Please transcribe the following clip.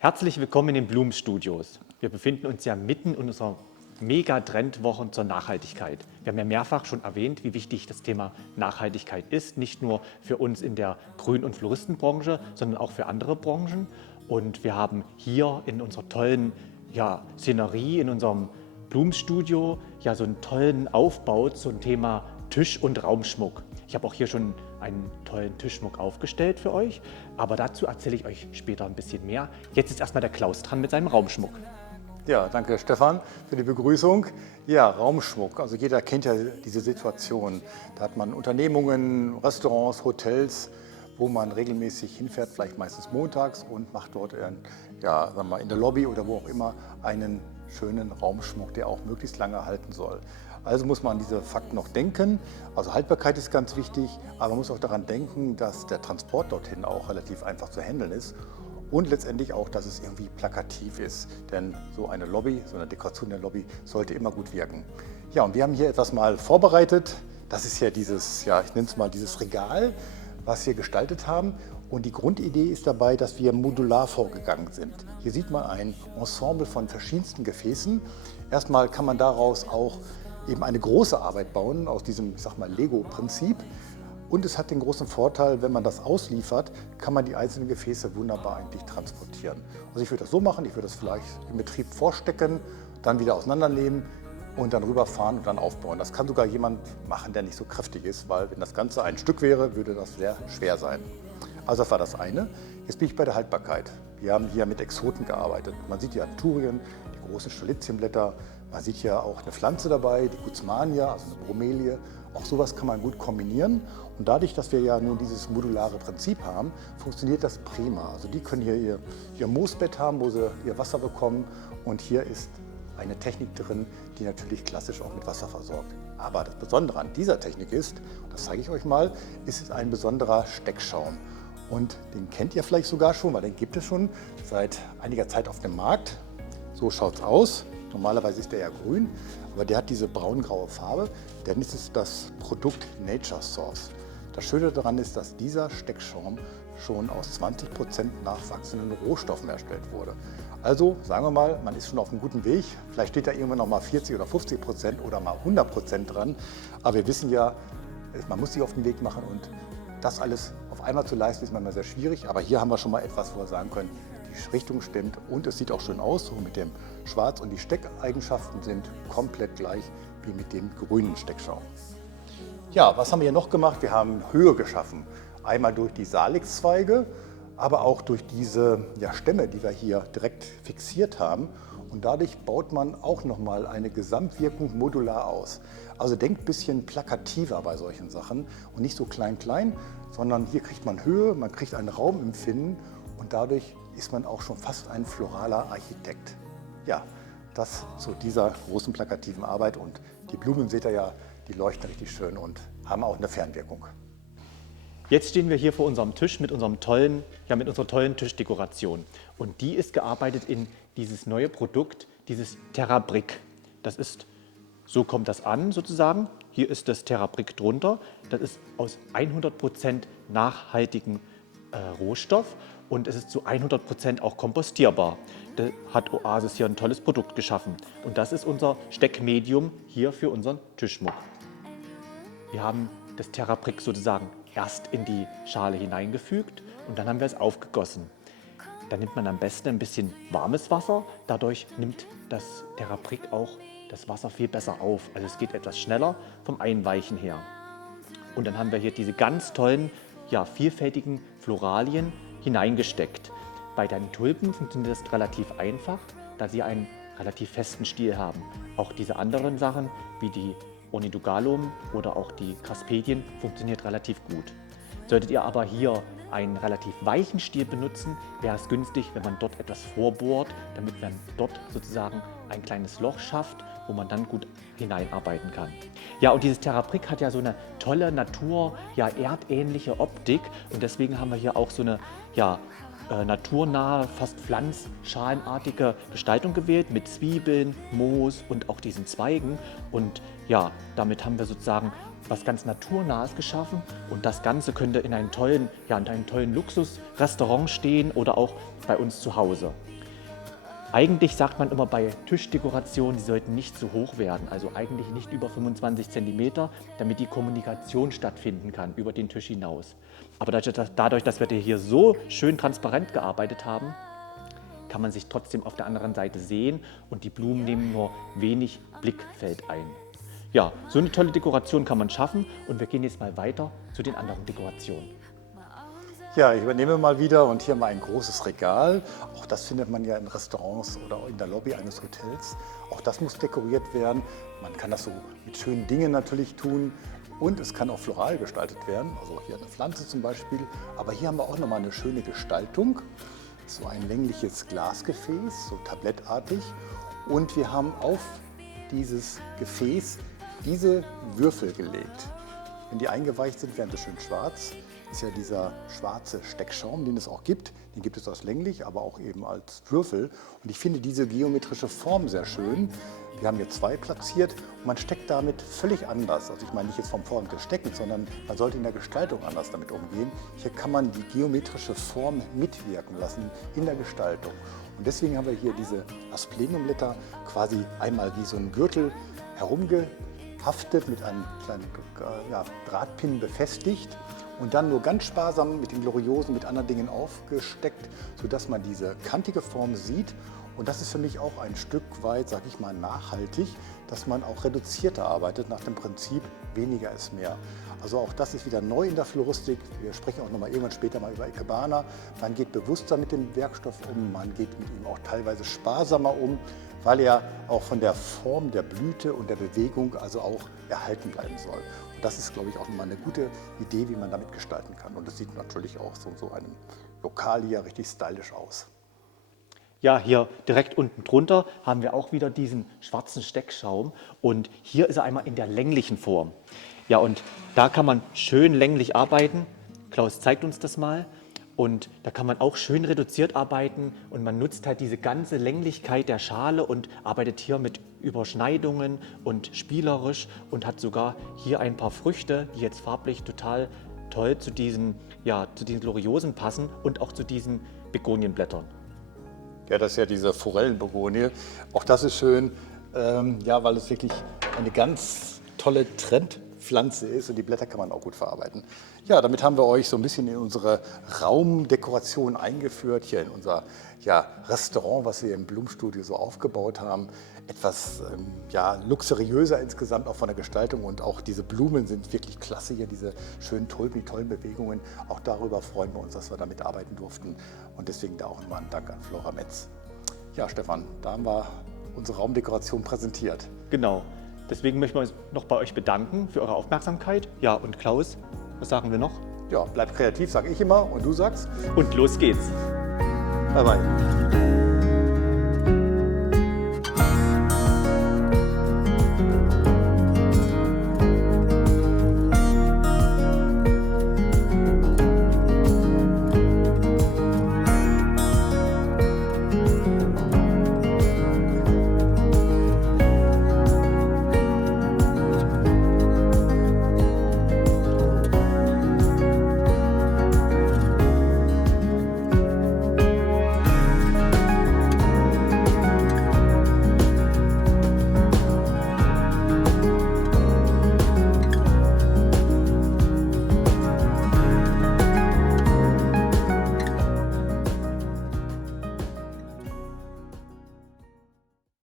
Herzlich willkommen in den Blumenstudios. Wir befinden uns ja mitten in unserer Mega-Trendwoche zur Nachhaltigkeit. Wir haben ja mehrfach schon erwähnt, wie wichtig das Thema Nachhaltigkeit ist, nicht nur für uns in der Grün- und Floristenbranche, sondern auch für andere Branchen. Und wir haben hier in unserer tollen Szenerie, in unserem Blumenstudio, so einen tollen Aufbau zum Thema Tisch- und Raumschmuck. Ich habe auch hier schon einen tollen Tischschmuck aufgestellt für euch, aber dazu erzähle ich euch später ein bisschen mehr. Jetzt ist erstmal der Klaus dran mit seinem Raumschmuck. Ja, danke Stefan für die Begrüßung. Ja, Raumschmuck. Also jeder kennt ja diese Situation. Da hat man Unternehmungen, Restaurants, Hotels, wo man regelmäßig hinfährt, vielleicht meistens montags und macht dort in der Lobby oder wo auch immer einen schönen Raumschmuck, der auch möglichst lange halten soll. Also muss man an diese Fakten noch denken. Also Haltbarkeit ist ganz wichtig, aber man muss auch daran denken, dass der Transport dorthin auch relativ einfach zu handeln ist. Und letztendlich auch, dass es irgendwie plakativ ist. Denn so eine Lobby, so eine Dekoration der Lobby sollte immer gut wirken. Ja, und wir haben hier etwas mal vorbereitet. Das ist ja dieses, ich nenne es mal dieses Regal, was wir gestaltet haben. Und die Grundidee ist dabei, dass wir modular vorgegangen sind. Hier sieht man ein Ensemble von verschiedensten Gefäßen. Erstmal kann man daraus auch eben eine große Arbeit bauen, aus diesem, Lego-Prinzip. Und es hat den großen Vorteil, wenn man das ausliefert, kann man die einzelnen Gefäße wunderbar eigentlich transportieren. Also ich würde das so machen, ich würde das vielleicht im Betrieb vorstecken, dann wieder auseinandernehmen und dann rüberfahren und dann aufbauen. Das kann sogar jemand machen, der nicht so kräftig ist, weil wenn das Ganze ein Stück wäre, würde das sehr schwer sein. Also das war das eine. Jetzt bin ich bei der Haltbarkeit. Wir haben hier mit Exoten gearbeitet. Man sieht hier Anturien, die großen Strelitzienblätter. Man sieht hier auch eine Pflanze dabei, die Guzmania, also eine Bromelie. Auch sowas kann man gut kombinieren. Und dadurch, dass wir ja nun dieses modulare Prinzip haben, funktioniert das prima. Also die können hier ihr Moosbett haben, wo sie ihr Wasser bekommen. Und hier ist eine Technik drin, die natürlich klassisch auch mit Wasser versorgt. Aber das Besondere an dieser Technik ist, und das zeige ich euch mal, ist ein besonderer Steckschaum. Und den kennt ihr vielleicht sogar schon, weil den gibt es schon seit einiger Zeit auf dem Markt. So schaut es aus. Normalerweise ist der ja grün, aber der hat diese braungraue Farbe. Denn es ist das Produkt Nature Source. Das Schöne daran ist, dass dieser Steckschaum schon aus 20% nachwachsenden Rohstoffen erstellt wurde. Also sagen wir mal, man ist schon auf einem guten Weg. Vielleicht steht da irgendwann noch mal 40 oder 50% oder mal 100% dran. Aber wir wissen ja, man muss sich auf den Weg machen und das alles auf einmal zu leisten, ist manchmal sehr schwierig. Aber hier haben wir schon mal etwas, wo wir sagen können, die Richtung stimmt und es sieht auch schön aus, so mit dem Schwarz. Und die Steckeigenschaften sind komplett gleich wie mit dem grünen Steckschaum. Ja, was haben wir hier noch gemacht? Wir haben Höhe geschaffen. Einmal durch die Salixzweige, aber auch durch diese Stämme, die wir hier direkt fixiert haben. Und dadurch baut man auch nochmal eine Gesamtwirkung modular aus. Also denkt ein bisschen plakativer bei solchen Sachen und nicht so klein, sondern hier kriegt man Höhe, man kriegt ein Raumempfinden und dadurch ist man auch schon fast ein floraler Architekt. Ja, das zu dieser großen plakativen Arbeit und die Blumen seht ihr ja, die leuchten richtig schön und haben auch eine Fernwirkung. Jetzt stehen wir hier vor unserem Tisch mit unserer tollen Tischdekoration. Und die ist gearbeitet in dieses neue Produkt, dieses Terrabrick. So kommt das an sozusagen. Hier ist das Terrabrick drunter. Das ist aus 100% nachhaltigem Rohstoff und es ist zu 100% auch kompostierbar. Da hat Oasis hier ein tolles Produkt geschaffen. Und das ist unser Steckmedium hier für unseren Tischschmuck. Wir haben das Terrabrick sozusagen erst in die Schale hineingefügt und dann haben wir es aufgegossen. Dann nimmt man am besten ein bisschen warmes Wasser. Dadurch nimmt das Terrabrick auch das Wasser viel besser auf. Also es geht etwas schneller vom Einweichen her. Und dann haben wir hier diese ganz tollen, vielfältigen Floralien hineingesteckt. Bei den Tulpen funktioniert das relativ einfach, da sie einen relativ festen Stiel haben. Auch diese anderen Sachen wie die Ornithogalum oder auch die Caspedien funktioniert relativ gut. Solltet ihr aber hier einen relativ weichen Stiel benutzen, wäre es günstig, wenn man dort etwas vorbohrt, damit man dort sozusagen ein kleines Loch schafft, wo man dann gut hineinarbeiten kann. Ja, und dieses Terrabrick hat ja so eine tolle erdähnliche Optik und deswegen haben wir hier auch so eine naturnahe, fast pflanzschalenartige Gestaltung gewählt mit Zwiebeln, Moos und auch diesen Zweigen. Und damit haben wir sozusagen was ganz Naturnahes geschaffen und das Ganze könnte in einem tollen Luxusrestaurant stehen oder auch bei uns zu Hause. Eigentlich sagt man immer bei Tischdekorationen, die sollten nicht zu hoch werden, also eigentlich nicht über 25 cm, damit die Kommunikation stattfinden kann über den Tisch hinaus. Aber dadurch, dass wir hier so schön transparent gearbeitet haben, kann man sich trotzdem auf der anderen Seite sehen und die Blumen nehmen nur wenig Blickfeld ein. Ja, so eine tolle Dekoration kann man schaffen und wir gehen jetzt mal weiter zu den anderen Dekorationen. Ja, ich übernehme mal wieder und hier mal ein großes Regal. Auch das findet man ja in Restaurants oder in der Lobby eines Hotels. Auch das muss dekoriert werden. Man kann das so mit schönen Dingen natürlich tun und es kann auch floral gestaltet werden. Also hier eine Pflanze zum Beispiel. Aber hier haben wir auch nochmal eine schöne Gestaltung. So ein längliches Glasgefäß, so tablettartig. Und wir haben auf dieses Gefäß diese Würfel gelegt. Wenn die eingeweicht sind, werden sie schön schwarz. Ist ja dieser schwarze Steckschaum, den es auch gibt. Den gibt es als länglich, aber auch eben als Würfel. Und ich finde diese geometrische Form sehr schön. Wir haben hier 2 platziert und man steckt damit völlig anders. Also ich meine nicht jetzt vom Form des Steckens, sondern man sollte in der Gestaltung anders damit umgehen. Hier kann man die geometrische Form mitwirken lassen in der Gestaltung. Und deswegen haben wir hier diese Aspleniumblätter quasi einmal wie so ein Gürtel herumgehaftet, mit einem kleinen Drahtpin befestigt. Und dann nur ganz sparsam mit den Gloriosen, mit anderen Dingen aufgesteckt, sodass man diese kantige Form sieht. Und das ist für mich auch ein Stück weit, sage ich mal, nachhaltig, dass man auch reduzierter arbeitet nach dem Prinzip weniger ist mehr. Also auch das ist wieder neu in der Floristik. Wir sprechen auch noch mal irgendwann später mal über Ikebana. Man geht bewusster mit dem Werkstoff um, man geht mit ihm auch teilweise sparsamer um, weil er auch von der Form der Blüte und der Bewegung also auch erhalten bleiben soll. Und das ist, glaube ich, auch nochmal eine gute Idee, wie man damit gestalten kann. Und das sieht natürlich auch so einem Lokal hier richtig stylisch aus. Ja, hier direkt unten drunter haben wir auch wieder diesen schwarzen Steckschaum und hier ist er einmal in der länglichen Form. Ja, und da kann man schön länglich arbeiten. Klaus zeigt uns das mal. Und da kann man auch schön reduziert arbeiten und man nutzt halt diese ganze Länglichkeit der Schale und arbeitet hier mit Überschneidungen und spielerisch und hat sogar hier ein paar Früchte, die jetzt farblich total toll zu diesen Gloriosen passen und auch zu diesen Begonienblättern. Ja, das ist ja diese Forellenbegonie. Auch das ist schön, weil es wirklich eine ganz tolle Trendpflanze ist und die Blätter kann man auch gut verarbeiten. Ja, damit haben wir euch so ein bisschen in unsere Raumdekoration eingeführt, hier in unser Restaurant, was wir im Blumenstudio so aufgebaut haben. Etwas luxuriöser insgesamt auch von der Gestaltung und auch diese Blumen sind wirklich klasse hier, diese schönen Tulpen, die tollen Bewegungen. Auch darüber freuen wir uns, dass wir damit arbeiten durften und deswegen da auch nochmal ein Dank an Flora Metz. Ja, Stefan, da haben wir unsere Raumdekoration präsentiert. Genau, deswegen möchten wir uns noch bei euch bedanken für eure Aufmerksamkeit. Ja, und Klaus, was sagen wir noch? Ja, bleibt kreativ, sage ich immer und du sagst? Und los geht's. Bye bye.